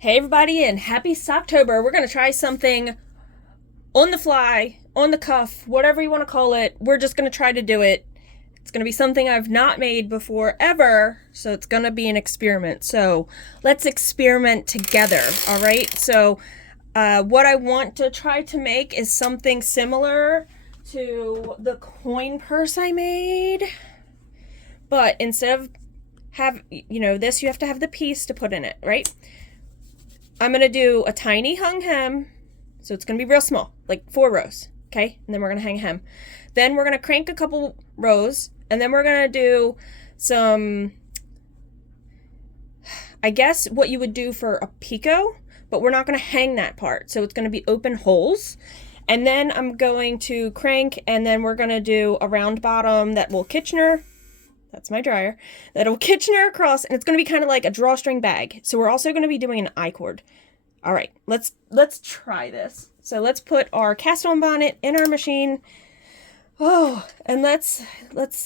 Hey everybody, and happy Socktober. We're going to try something on the fly, on the cuff, whatever you want to call it. We're just going to try to do it. It's going to be something I've not made before ever, so it's going to be an experiment. So let's experiment together, all right? So what I want to try to make is something similar to the coin purse I made. But instead of this, you have to have the piece to put in it, right? I'm going to do a tiny hung hem. So it's going to be real small, like 4 rows. Okay. And then we're going to hang a hem. Then we're going to crank a couple rows. And then we're going to do some, I guess, what you would do for a picot. But we're not going to hang that part. So it's going to be open holes. And then I'm going to crank. And then we're going to do a round bottom that will Kitchener. That's my dryer. That'll Kitchener across, and it's going to be kind of like a drawstring bag. So we're also going to be doing an I-cord. All right, let's try this. So let's put our cast-on bonnet in our machine. Oh, and let's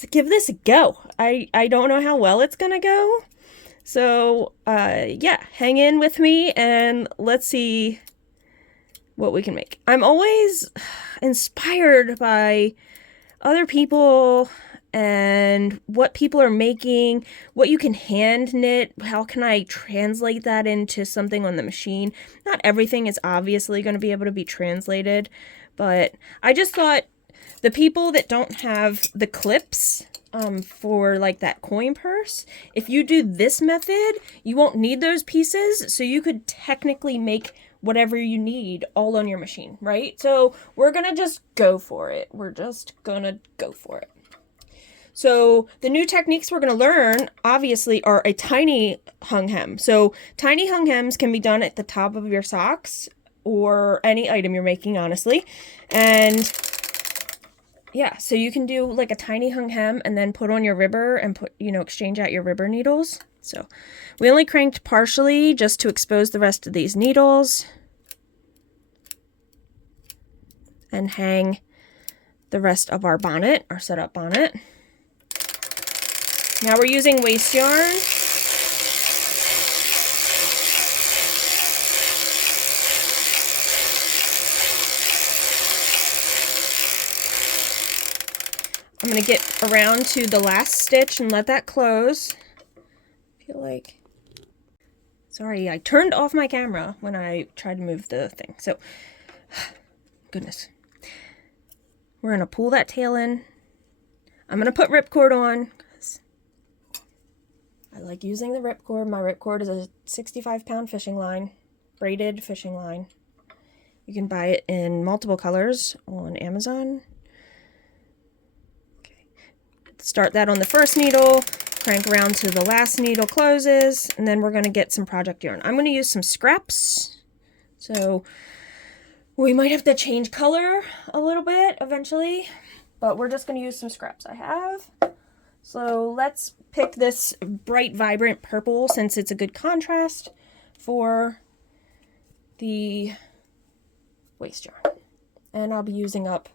give this a go. I don't know how well it's going to go. So, yeah, hang in with me, and let's see what we can make. I'm always inspired by other people and what people are making, what you can hand knit, how can I translate that into something on the machine. Not everything is obviously going to be able to be translated, but I just thought the people that don't have the clips for like that coin purse, if you do this method, you won't need those pieces, so you could technically make whatever you need all on your machine, right? So we're going to just go for it. We're just going to go for it. So the new techniques we're going to learn, obviously, are a tiny hung hem. So tiny hung hems can be done at the top of your socks or any item you're making, honestly. And yeah, so you can do like a tiny hung hem and then put on your ribber and exchange out your ribber needles. So we only cranked partially just to expose the rest of these needles and hang the rest of our bonnet, our setup bonnet. Now we're using waste yarn. I'm going to get around to the last stitch and let that close. I feel like... Sorry, I turned off my camera when I tried to move the thing. So, goodness. We're going to pull that tail in. I'm going to put ripcord on. I like using the ripcord. My ripcord is a 65-pound fishing line, braided fishing line. You can buy it in multiple colors on Amazon. Okay. Start that on the first needle, crank around to the last needle closes, and then we're going to get some project yarn. I'm going to use some scraps. So we might have to change color a little bit eventually, but we're just going to use some scraps I have. So let's pick this bright, vibrant purple since it's a good contrast for the waste yarn. And I'll be using up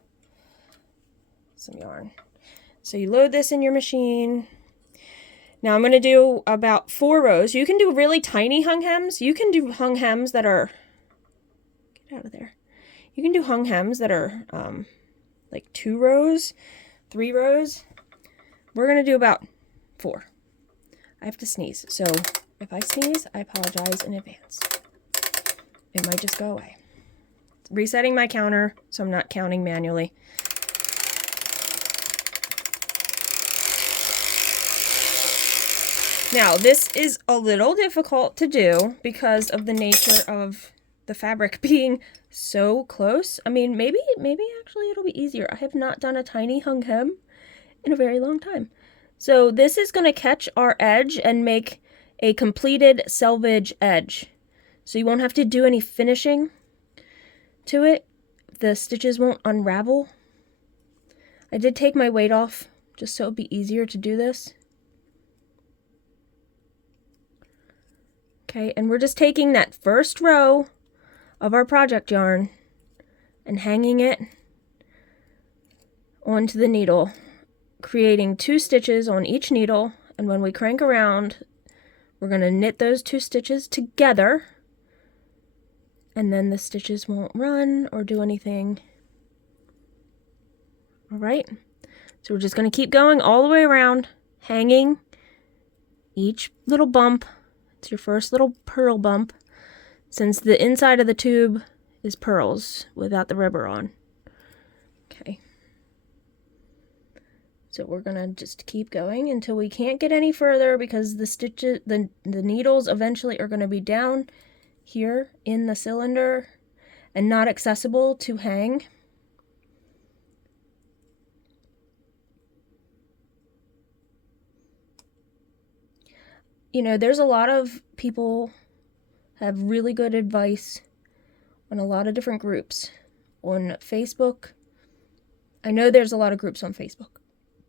some yarn. So you load this in your machine. Now I'm going to do about 4 rows. You can do really tiny hung hems. You can do hung hems that are... Get out of there. You can do hung hems that are like 2 rows, 3 rows. We're going to do about 4. I have to sneeze, so if I sneeze, I apologize in advance. It might just go away. Resetting my counter, so I'm not counting manually. Now, this is a little difficult to do because of the nature of the fabric being so close. I mean, maybe actually it'll be easier. I have not done a tiny hung hem in a very long time. So this is going to catch our edge and make a completed selvage edge. So you won't have to do any finishing to it. The stitches won't unravel. I did take my weight off just so it'd be easier to do this. Okay, and we're just taking that first row of our project yarn and hanging it onto the needle, creating 2 stitches on each needle, and when we crank around, we're going to knit those 2 stitches together and then the stitches won't run or do anything. All right, so we're just going to keep going all the way around, hanging each little bump. It's your first little purl bump, since the inside of the tube is pearls without the rubber on. Okay. So we're gonna just keep going until we can't get any further, because the stitches, the needles eventually are gonna be down here in the cylinder and not accessible to hang. You know, there's a lot of people have really good advice on a lot of different groups on Facebook. I know there's a lot of groups on Facebook.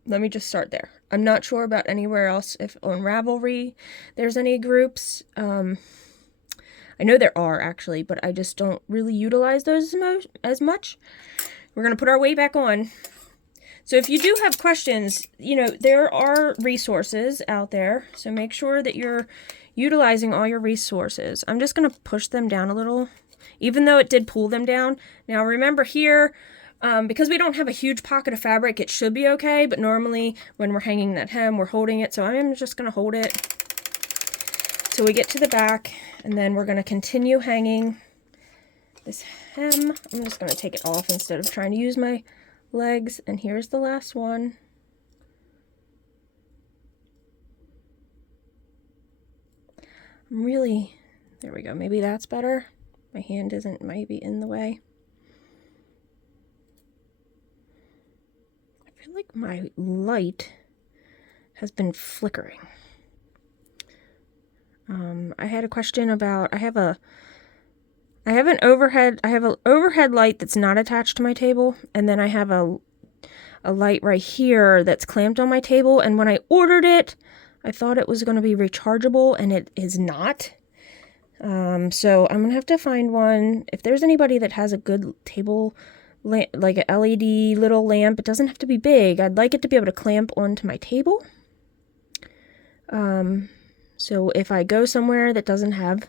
Let me just start there. I'm not sure about anywhere else. If on Ravelry there's any groups. I know there are, actually, but I just don't really utilize those as much. We're going to put our weight back on. So if you do have questions, you know, there are resources out there. So make sure that you're utilizing all your resources. I'm just going to push them down a little, even though it did pull them down. Now remember here, because we don't have a huge pocket of fabric, it should be okay, but normally when we're hanging that hem, we're holding it, so I'm just going to hold it till we get to the back, and then we're going to continue hanging this hem. I'm just going to take it off instead of trying to use my legs, and here's the last one. There we go, maybe that's better. My hand isn't maybe in the way. I feel like my light has been flickering. I had a question about, I have an overhead light that's not attached to my table, and then I have a light right here that's clamped on my table, and when I ordered it, I thought it was going to be rechargeable, and it is not. So I'm gonna have to find one. If there's anybody that has a good table lamp, like an LED little lamp, it doesn't have to be big. I'd like it to be able to clamp onto my table. So if I go somewhere that doesn't have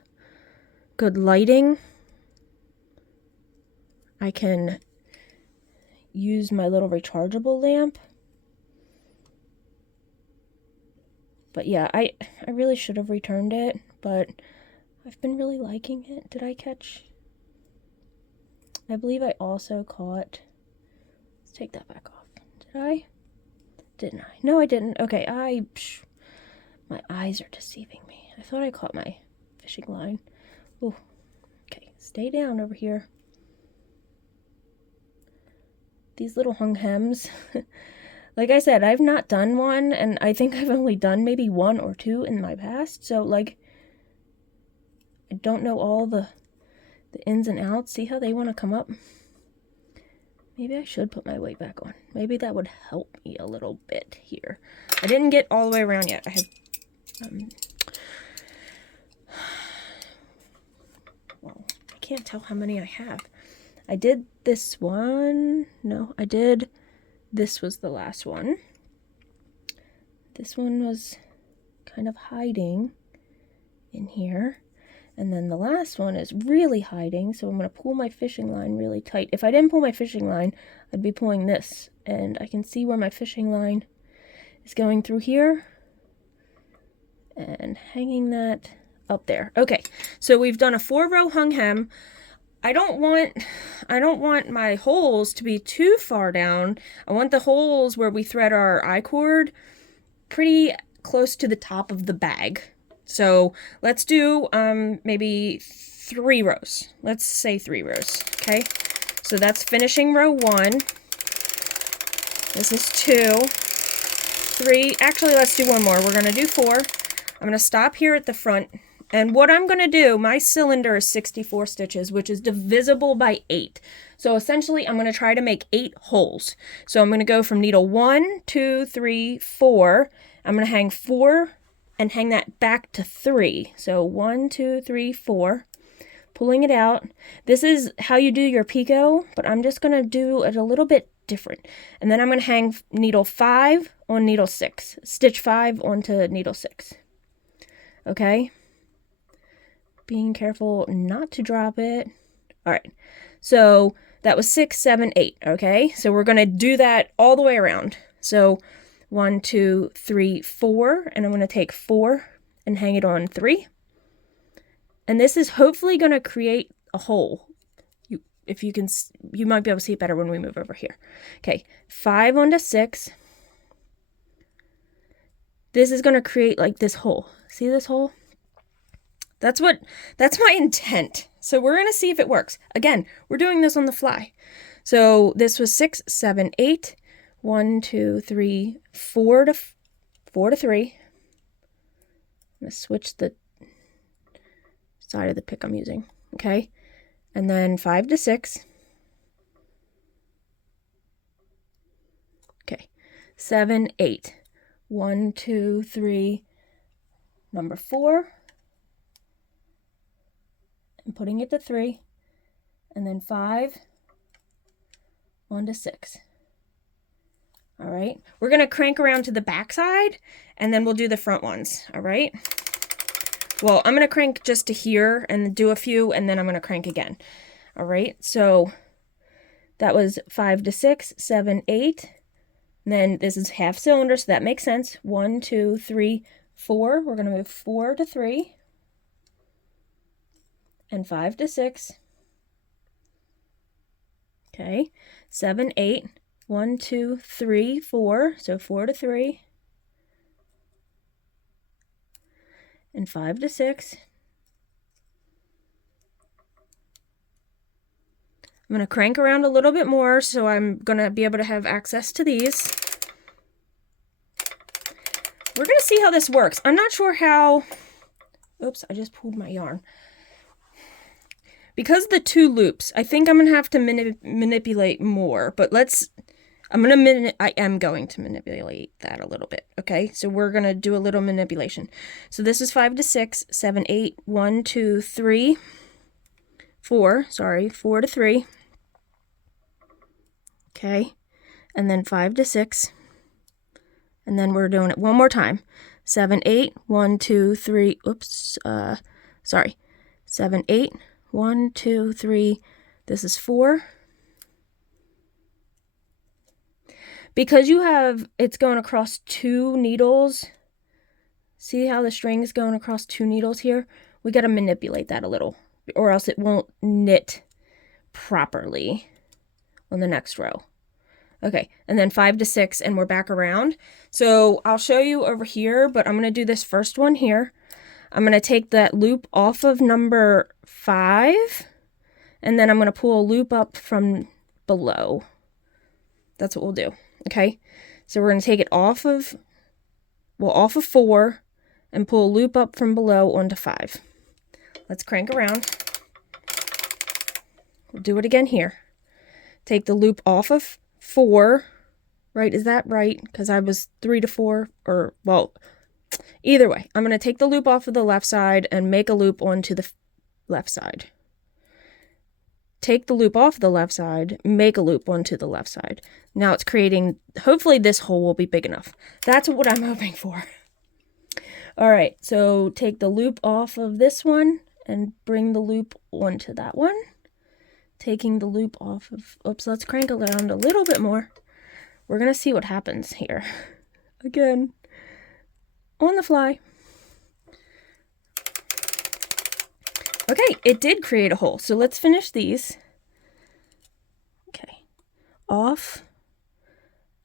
good lighting, I can use my little rechargeable lamp. But yeah, I really should have returned it, but I've been really liking it. Did I catch? I believe I also caught. Let's take that back off. Did I? Didn't I? No, I didn't. Okay, my eyes are deceiving me. I thought I caught my fishing line. Ooh. Okay, stay down over here. These little hung hems. Like I said, I've not done one, and I think I've only done maybe one or two in my past. So, like, I don't know all the ins and outs. See how they want to come up? Maybe I should put my weight back on. Maybe that would help me a little bit here. I didn't get all the way around yet. I have, well, I can't tell how many I have. I did this one. No, I did. This was the last one. This one was kind of hiding in here. And then the last one is really hiding, so I'm going to pull my fishing line really tight. If I didn't pull my fishing line, I'd be pulling this. And I can see where my fishing line is going through here. And hanging that up there. Okay, so we've done a 4-row hung hem. I don't want my holes to be too far down. I want the holes where we thread our I-cord pretty close to the top of the bag. So let's do maybe 3 rows. Let's say 3 rows, okay? So that's finishing row 1. This is 2, 3. Actually, let's do one more. We're going to do 4. I'm going to stop here at the front. And what I'm going to do, my cylinder is 64 stitches, which is divisible by 8. So essentially, I'm going to try to make 8 holes. So I'm going to go from needle 1, 2, 3, 4. I'm going to hang 4 and hang that back to 3. So 1, 2, 3, 4. Pulling it out. This is how you do your picot, but I'm just going to do it a little bit different. And then I'm going to hang needle 5 on needle 6. Stitch 5 onto needle 6. Okay? Being careful not to drop it. All right, so that was 6, 7, 8, okay? So we're gonna do that all the way around. So 1, 2, 3, 4, and I'm gonna take 4 and hang it on 3. And this is hopefully gonna create a hole. If you can, you might be able to see it better when we move over here. Okay, 5 onto 6. This is gonna create like this hole. See this hole? That's my intent. So we're going to see if it works. Again, we're doing this on the fly. So this was 6, 7, 8. 1, 2, 3, 4 to 3. I'm going to switch the side of the pick I'm using. Okay. And then 5 to 6. Okay. 7, 8. 1, 2, 3. Number 4. And putting it to 3, and then 5, 1 to 6. All right, we're gonna crank around to the back side, and then we'll do the front ones. All right. Well, I'm gonna crank just to here and do a few, and then I'm gonna crank again. All right. So that was 5 to 6, 7, 8. And then this is half cylinder, so that makes sense. 1, 2, 3, 4. We're gonna move 4 to 3. And 5 to 6. Okay, 7, 8. 1, 2, 3, 4. So 4 to 3. And 5 to 6. I'm going to crank around a little bit more, so I'm going to be able to have access to these. We're going to see how this works. I'm not sure how... Oops, I just pulled my yarn. Because the 2 loops, I think I'm going to have to manipulate more, but I am going to manipulate that a little bit, okay? So we're going to do a little manipulation. So this is 5 to 6, 7, 8, 1, 2, 3, 4, sorry, 4 to 3. Okay, and then 5 to 6. And then we're doing it one more time. 7, 8, 1, 2, 3, oops, sorry, 7, 8, 1, 2, 3, this is 4. Because it's going across 2 needles, see how the string is going across 2 needles here? We got to manipulate that a little, or else it won't knit properly on the next row. Okay, and then 5 to 6, and we're back around. So I'll show you over here, but I'm going to do this first one here. I'm going to take that loop off of number 5, and then I'm going to pull a loop up from below. That's what we'll do, okay? So we're going to take it off of 4 and pull a loop up from below onto 5. Let's crank around. We'll do it again here. Take the loop off of 4, right? Is that right? Because I was 3 to 4, or, well, either way, I'm going to take the loop off of the left side and make a loop onto the left side. Take the loop off the left side, make a loop onto the left side. Now it's creating, hopefully this hole will be big enough. That's what I'm hoping for. All right, so take the loop off of this one and bring the loop onto that one. Taking the loop off of, oops, let's crank it around a little bit more. We're going to see what happens here. Again, on the fly. Okay, it did create a hole. So let's finish these. Okay, off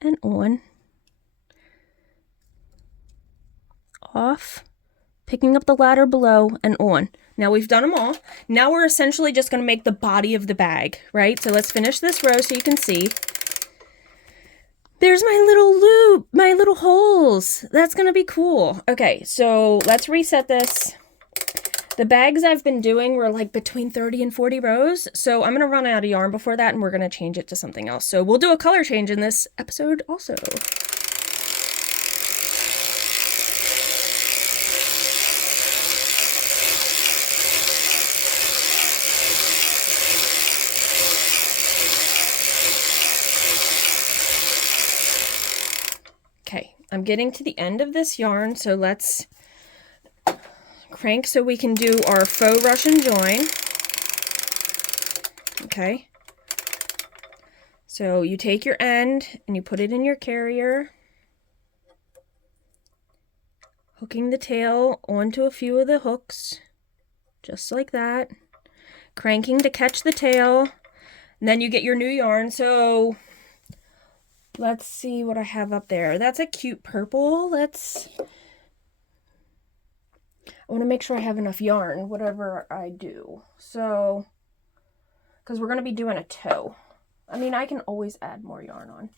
and on. Off, picking up the ladder below and on. Now we've done them all. Now we're essentially just going to make the body of the bag, right? So let's finish this row so you can see. There's my little loop, my little holes. That's going to be cool. Okay, so let's reset this. The bags I've been doing were like between 30 and 40 rows. So I'm going to run out of yarn before that, and we're going to change it to something else. So we'll do a color change in this episode also. Okay, I'm getting to the end of this yarn, so let's crank so we can do our faux Russian join. okay? So you take your end and you put it in your carrier, hooking the tail onto a few of the hooks, just like that, cranking to catch the tail, and then you get your new yarn. So let's see what I have up there. That's a cute purple. I want to make sure I have enough yarn, whatever I do. So, because we're going to be doing a toe. I mean, I can always add more yarn on.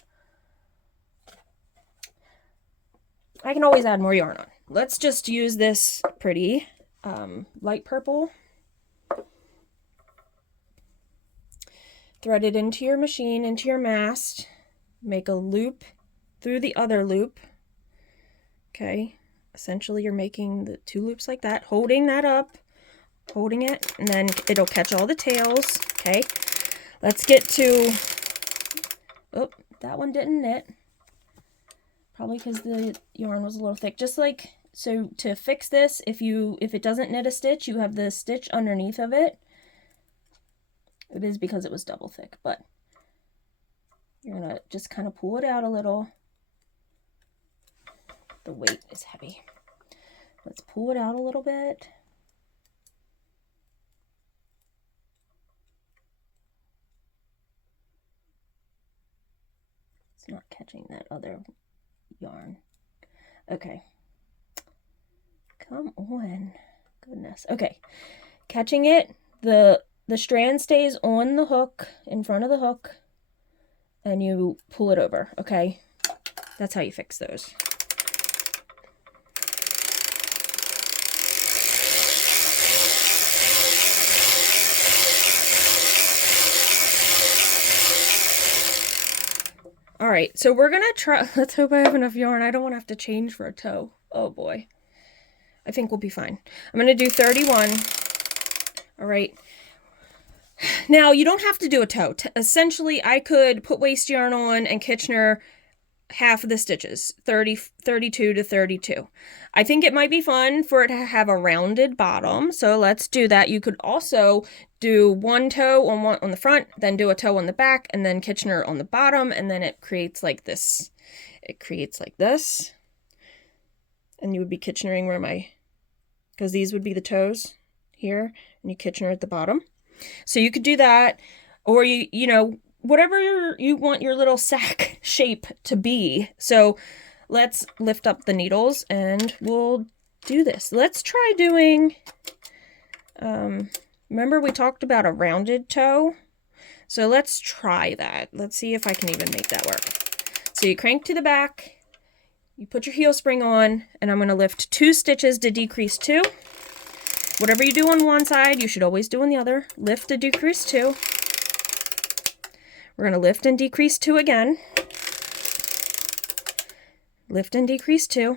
Let's just use this pretty light purple. Thread it into your machine, into your mast. Make a loop through the other loop. Okay. Essentially, you're making the 2 loops like that, holding that up, holding it, and then it'll catch all the tails. Okay. Let's get to, oh, that one didn't knit. Probably because the yarn was a little thick. Just like, so to fix this, if it doesn't knit a stitch, you have the stitch underneath of it. It is because it was double thick, but you're going to just kind of pull it out a little. The weight is heavy. Let's pull it out a little bit. It's not catching that other yarn. Okay. Come on. Goodness. Okay. Catching it. The strand stays on the hook, in front of the hook, and you pull it over. Okay. That's how you fix those. All right, so we're gonna try, let's hope I have enough yarn. I don't want to have to change for a toe. Oh boy. I think we'll be fine. I'm gonna do 31. All right. Now, you don't have to do a toe. Essentially, I could put waste yarn on and Kitchener half of the stitches, 32 to 32. I think it might be fun for it to have a rounded bottom, so let's do that. You could also do one toe on the front, then do a toe on the back, and then Kitchener on the bottom, and then it creates like this. It creates like this, and you would be Kitchenering where because these would be the toes here, and you Kitchener at the bottom. So you could do that, or you know, whatever you want your little sack shape to be. So let's lift up the needles and we'll do this. Let's try doing, remember we talked about a rounded toe? So let's try that. Let's see if I can even make that work. So you crank to the back, you put your heel spring on, and I'm going to lift 2 stitches to decrease 2. Whatever you do on one side, you should always do on the other. Lift to decrease 2. We're going to lift and decrease 2 again. Lift and decrease 2.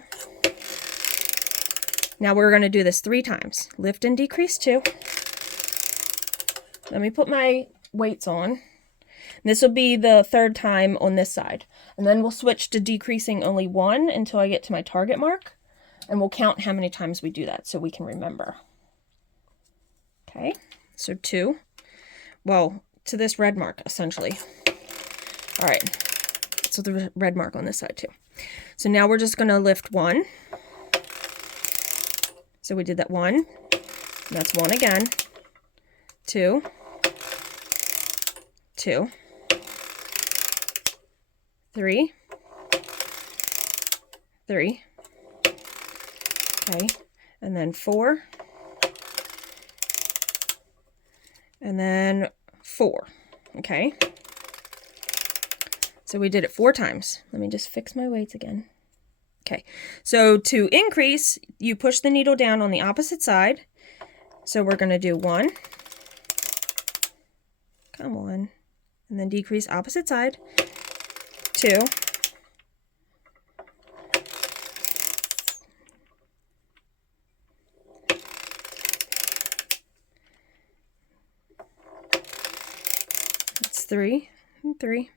Now we're going to do this 3 times. Lift and decrease 2. Let me put my weights on. This will be the 3rd time on this side. And then we'll switch to decreasing only 1 until I get to my target mark. And we'll count how many times we do that so we can remember. Okay, so 2. Well, to this red mark, essentially. All right, so the red mark on this side too. So now we're just gonna lift 1. So we did that 1, and that's 1 again. 2, 2, 3, 3, okay, and then 4, and then 4, okay. So we did it 4 times. Let me just fix my weights again. Okay, so to increase, you push the needle down on the opposite side. So we're going to do 1. Come on. And then decrease opposite side. 2. 3 and 3,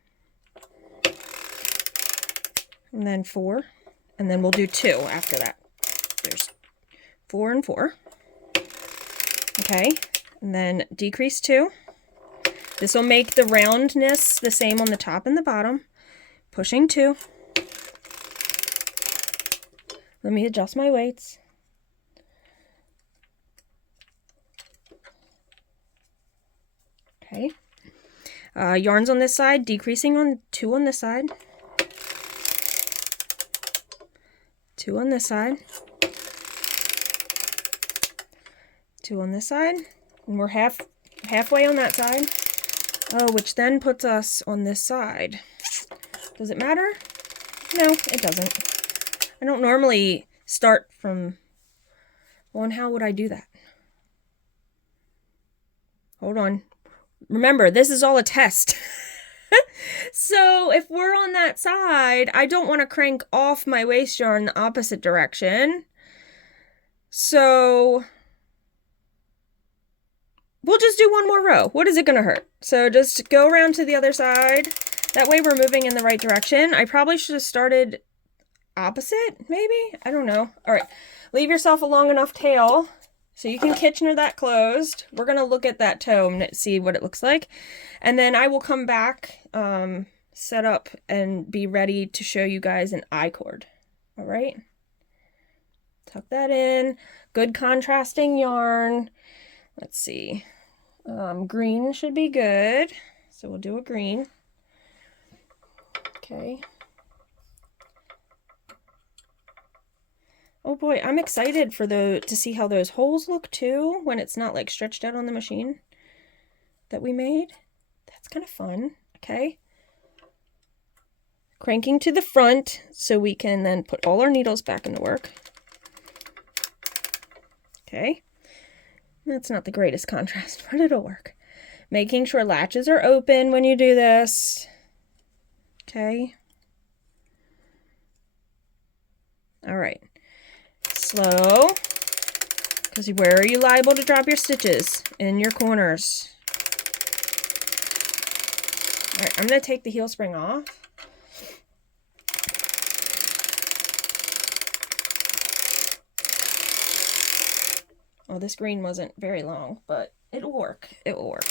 and then 4, and then we'll do 2 after that. There's 4 and 4. Okay, and then decrease 2, This will make the roundness the same on the top and the bottom. Pushing 2. Let me adjust my weights. Okay. Yarns on this side, decreasing on 2 on this side. 2 on this side. 2 on this side. And we're halfway on that side. Oh, which then puts us on this side. Does it matter? No, it doesn't. I don't normally start from... Well, and how would I do that? Hold on. Remember, this is all a test. So if we're on that side, I don't want to crank off my waste yarn the opposite direction. So we'll just do one more row. What is it going to hurt? So just go around to the other side. That way we're moving in the right direction. I probably should have started opposite, maybe? I don't know. All right. Leave yourself a long enough tail so you can Kitchener that closed. We're going to look at that toe and see what it looks like. And then I will come back, set up, and be ready to show you guys an I-cord. All right? Tuck that in. Good contrasting yarn. Let's see. Green should be good. So we'll do a green. Okay. Oh boy, I'm excited for to see how those holes look too when it's not like stretched out on the machine that we made. That's kind of fun. Okay. Cranking to the front so we can then put all our needles back into work. Okay. That's not the greatest contrast, but it'll work. Making sure latches are open when you do this. Okay. All right. Slow, because where are you liable to drop your stitches? In your corners. All right, I'm going to take the heel spring off. Well, this green wasn't very long, but it'll work. It will work.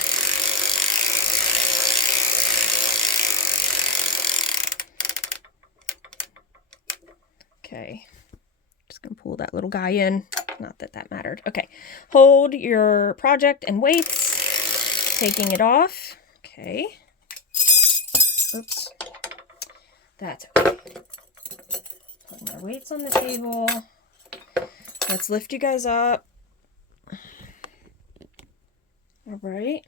Okay. Just gonna pull that little guy in. Not that that mattered. Okay. Hold your project and weights. Taking it off. Okay. Oops. That's okay. Putting our weights on the table. Let's lift you guys up. All right.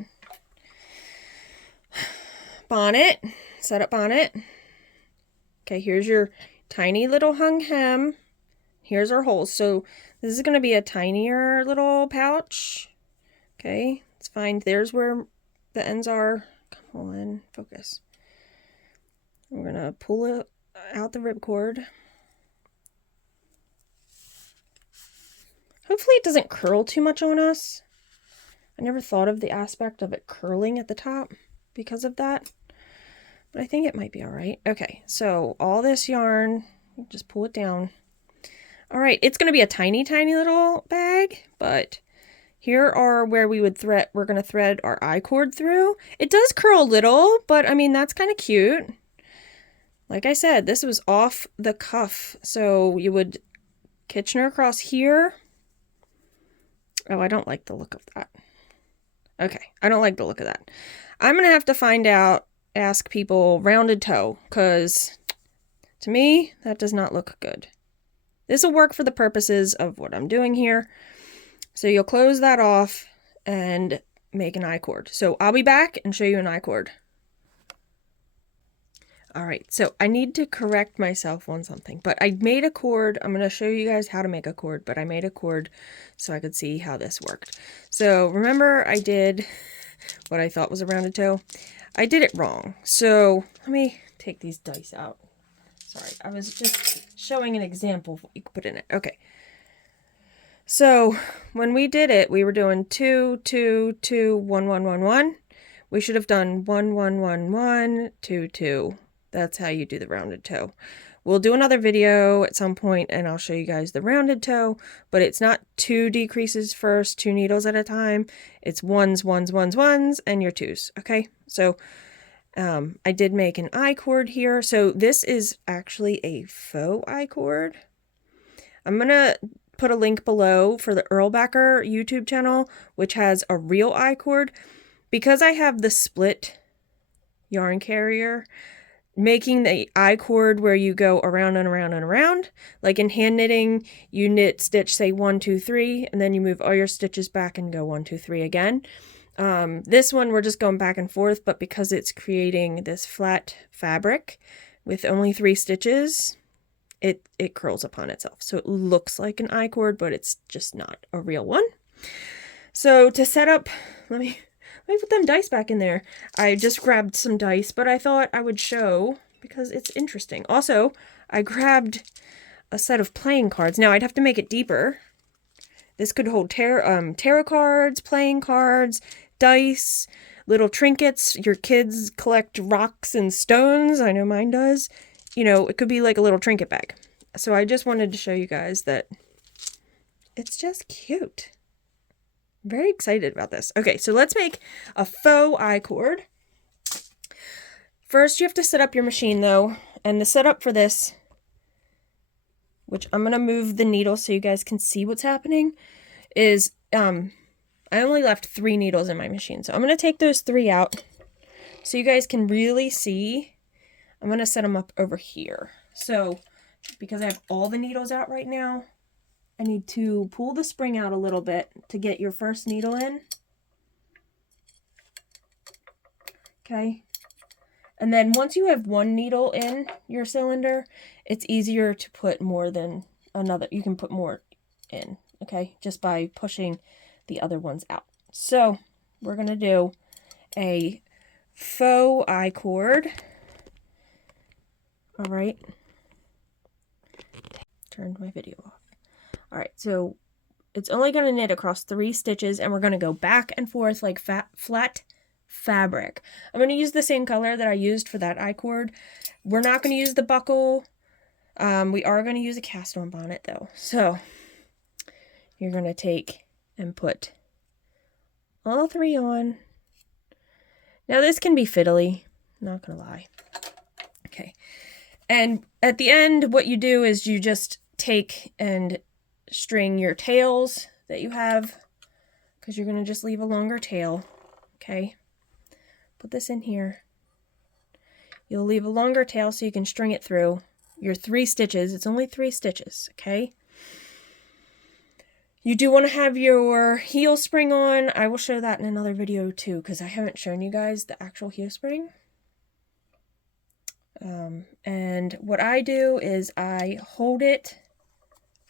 Bonnet. Set up bonnet. Okay, here's your tiny little hung hem. Here's our holes. So this is going to be a tinier little pouch. Okay, it's fine. There's where the ends are. Come on, focus. We're going to pull it out the ripcord. Hopefully it doesn't curl too much on us. I never thought of the aspect of it curling at the top because of that. But I think it might be all right. Okay, so all this yarn, just pull it down. All right, it's going to be a tiny, tiny little bag, but here are where we would thread. We're going to thread our I-cord through. It does curl a little, but I mean, that's kind of cute. Like I said, this was off the cuff. So you would Kitchener across here. Oh, I don't like the look of that. Okay, I don't like the look of that. I'm going to have to find out, ask people rounded toe, because to me, that does not look good. This will work for the purposes of what I'm doing here. So you'll close that off and make an I-cord. So I'll be back and show you an I-cord. All right, so I need to correct myself on something, but I made a cord. I'm going to show you guys how to make a cord, but I made a cord so I could see how this worked. So remember I did what I thought was a rounded toe. I did it wrong. So let me take these dice out. Sorry, I was just showing an example of what you could put in it. Okay. So when we did it, we were doing 2, 2, 2, 1, 1, 1, 1. We should have done 1, 1, 1, 1, 2, 2. That's how you do the rounded toe. we'll do another video at some point and I'll show you guys the rounded toe, but it's not 2 decreases first, 2 needles at a time. It's ones, ones, ones, ones, and your 2s. Okay, so I did make an I-cord here. So this is actually a faux I-cord. I'm gonna put a link below for the Erlbacher YouTube channel, which has a real I-cord. Because I have the split yarn carrier, making the I-cord where you go around and around and around, like in hand knitting, you knit stitch, say 1, 2, 3, and then you move all your stitches back and go 1, 2, 3 again. This one we're just going back and forth, but because it's creating this flat fabric with only 3 stitches, it curls upon itself. So it looks like an I-cord, but it's just not a real one. So to set up, let me put them dice back in there. I just grabbed some dice, but I thought I would show because it's interesting. Also, I grabbed a set of playing cards. Now I'd have to make it deeper. This could hold tarot cards, playing cards, dice, little trinkets. Your kids collect rocks and stones. I know mine does. You know, it could be like a little trinket bag. So I just wanted to show you guys that it's just cute. Very excited about this. Okay, so let's make a faux I-cord. First, you have to set up your machine though, and the setup for this, which I'm gonna move the needle so you guys can see what's happening, is I only left 3 needles in my machine, so I'm gonna take those 3 out so you guys can really see. I'm gonna set them up over here. So because I have all the needles out right now, I need to pull the spring out a little bit to get your first needle in. Okay. And then once you have 1 needle in your cylinder, it's easier to put more than another. You can put more in, okay, just by pushing the other ones out. So we're going to do a faux I-cord. All right. Turned my video off. All right, so it's only going to knit across 3 stitches, and we're going to go back and forth like flat fabric. I'm going to use the same color that I used for that I-cord. We're not going to use the buckle. We are going to use a cast-on bonnet, though. So you're going to take and put all 3 on. Now, this can be fiddly, not going to lie. Okay, and at the end, what you do is you just take and string your tails that you have, because you're going to just leave a longer tail. Okay, put this in here. You'll leave a longer tail so you can string it through your 3 stitches. It's only 3 stitches. Okay, you do want to have your heel spring on. I will show that in another video too, because I haven't shown you guys the actual heel spring. And what I do is I hold it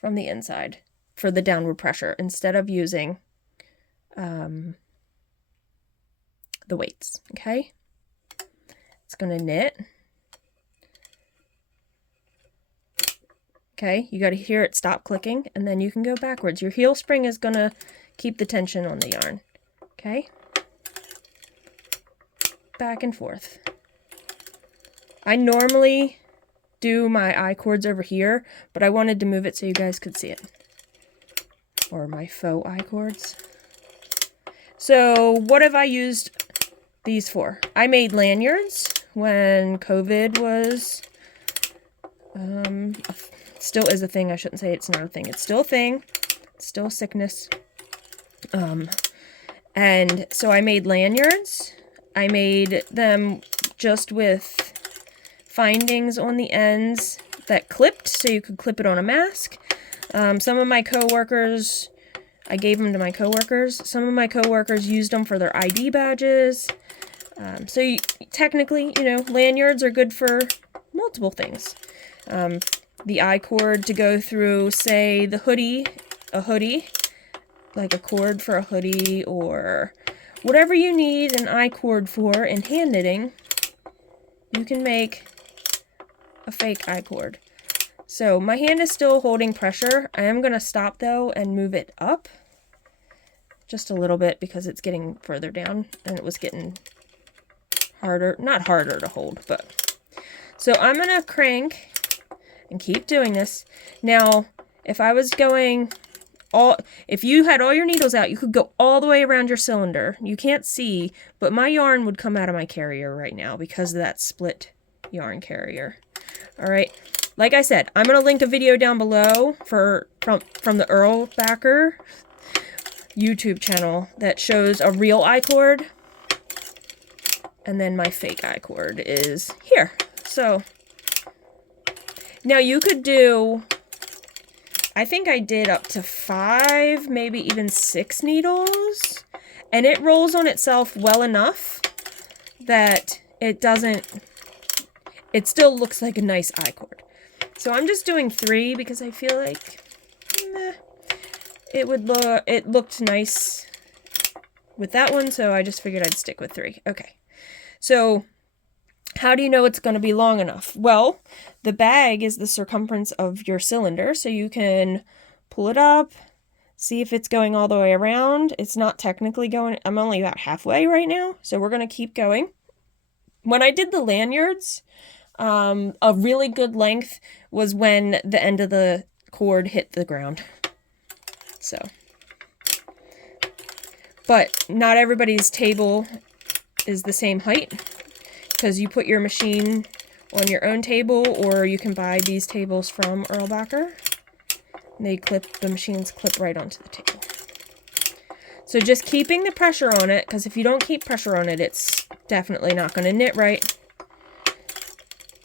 from the inside for the downward pressure instead of using the weights. Okay, it's going to knit. Okay, you got to hear it stop clicking, and then you can go backwards. Your heel spring is going to keep the tension on the yarn. Okay, back and forth. I normally do my I-cords over here, but I wanted to move it so you guys could see it. Or my faux I-cords. So what have I used these for? I made lanyards when COVID was, still is a thing. I shouldn't say it's not a thing. It's still a thing. It's still a sickness. And so I made lanyards. I made them just with findings on the ends that clipped, so you could clip it on a mask. Some of my coworkers, I gave them to my coworkers. Some of my coworkers used them for their ID badges. Technically, you know, lanyards are good for multiple things. The I-cord to go through, say, a hoodie, like a cord for a hoodie, or whatever you need an I-cord for in hand knitting, you can make a fake I-cord. So my hand is still holding pressure. I am going to stop though and move it up just a little bit because it's getting further down and it was getting harder, not harder to hold, but. So I'm going to crank and keep doing this. Now, if I was going if you had all your needles out, you could go all the way around your cylinder. You can't see, but my yarn would come out of my carrier right now because of that split yarn carrier. All right. Like I said, I'm going to link a video down below from the Erlbacher YouTube channel that shows a real I-cord. And then my fake I-cord is here. So now you could do, I think I did up to 5, maybe even 6 needles. And it rolls on itself well enough that it still looks like a nice I-cord. So I'm just doing 3 because I feel like it looked nice with that one, so I just figured I'd stick with 3. Okay. So how do you know it's going to be long enough? Well, the bag is the circumference of your cylinder, so you can pull it up, see if it's going all the way around. It's not technically going, I'm only about halfway right now, so we're going to keep going. When I did the lanyards, a really good length was when the end of the cord hit the ground. So, but not everybody's table is the same height, because you put your machine on your own table, or you can buy these tables from Erlbacher. The machines clip right onto the table. So just keeping the pressure on it, because if you don't keep pressure on it, it's definitely not going to knit right.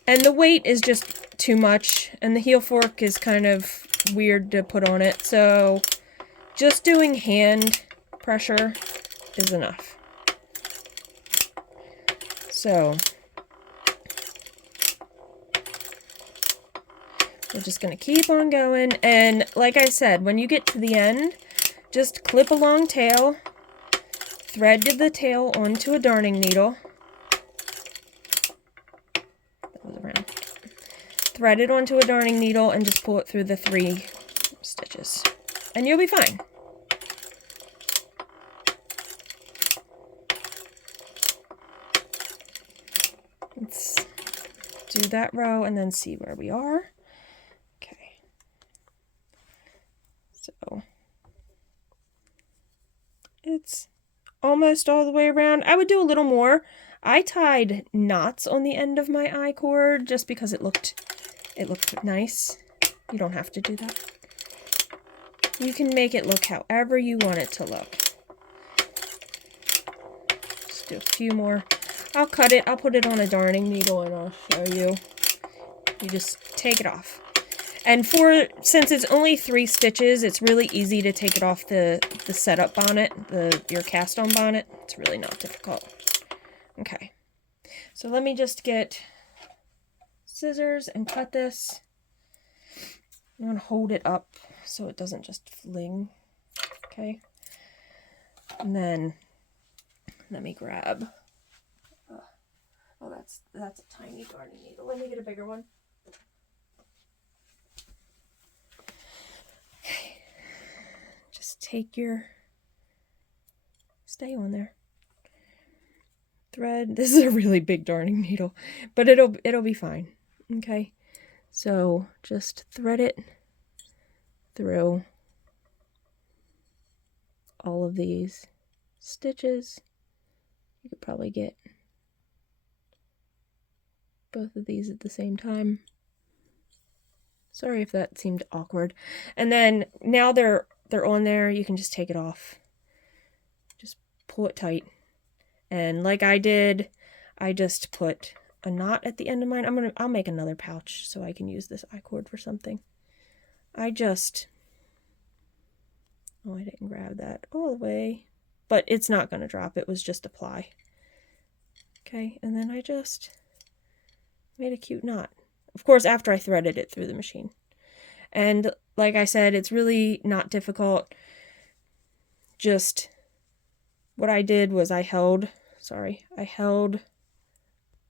And the weight is just too much, and the heel fork is kind of weird to put on it, so just doing hand pressure is enough. So we're just going to keep on going, and like I said, when you get to the end, just clip a long tail, thread the tail onto a darning needle, thread it onto a darning needle, and just pull it through the 3 stitches, and you'll be fine. Let's do that row and then see where we are. Okay. So it's almost all the way around. I would do a little more. I tied knots on the end of my I-cord just because it looked nice. You don't have to do that. You can make it look however you want it to look. Just do a few more. I'll cut it. I'll put it on a darning needle and I'll show you. You just take it off. And since it's only 3 stitches, it's really easy to take it off the setup bonnet, your cast on bonnet. It's really not difficult. Okay. So let me just get scissors and cut this. I'm going to hold it up so it doesn't just fling. Okay. And then let me grab, oh, that's a tiny darning needle. Let me get a bigger one. Okay. Just take stay on there. Thread. This is a really big darning needle, but it'll be fine. Okay. So just thread it through all of these stitches. You could probably get both of these at the same time. Sorry if that seemed awkward. And then now they're on there, you can just take it off. Just pull it tight. And like I did, I just put a knot at the end of mine. I'll make another pouch so I can use this I-cord for something. I didn't grab that all the way, but it's not going to drop. It was just a ply. Okay, and then I just made a cute knot. Of course, after I threaded it through the machine. And like I said, it's really not difficult. Just what I did was I held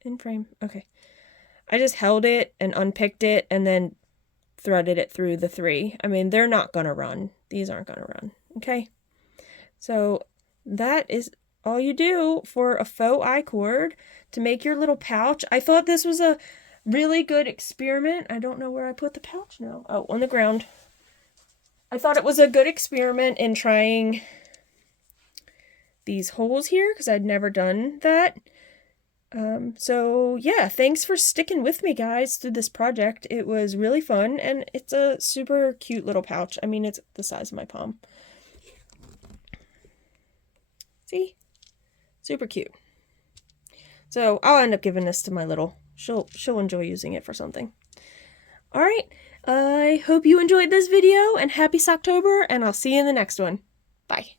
in frame. Okay. I just held it and unpicked it and then threaded it through the 3. I mean, they're not going to run. These aren't going to run. Okay. So that is all you do for a faux I-cord to make your little pouch. I thought this was a really good experiment. I don't know where I put the pouch now. Oh, on the ground. I thought it was a good experiment in trying these holes here because I'd never done that. So yeah, thanks for sticking with me, guys, through this project. It was really fun, and it's a super cute little pouch. I mean, it's the size of my palm. See? Super cute. So I'll end up giving this to my little. She'll enjoy using it for something. All right. I hope you enjoyed this video, and happy Socktober, and I'll see you in the next one. Bye.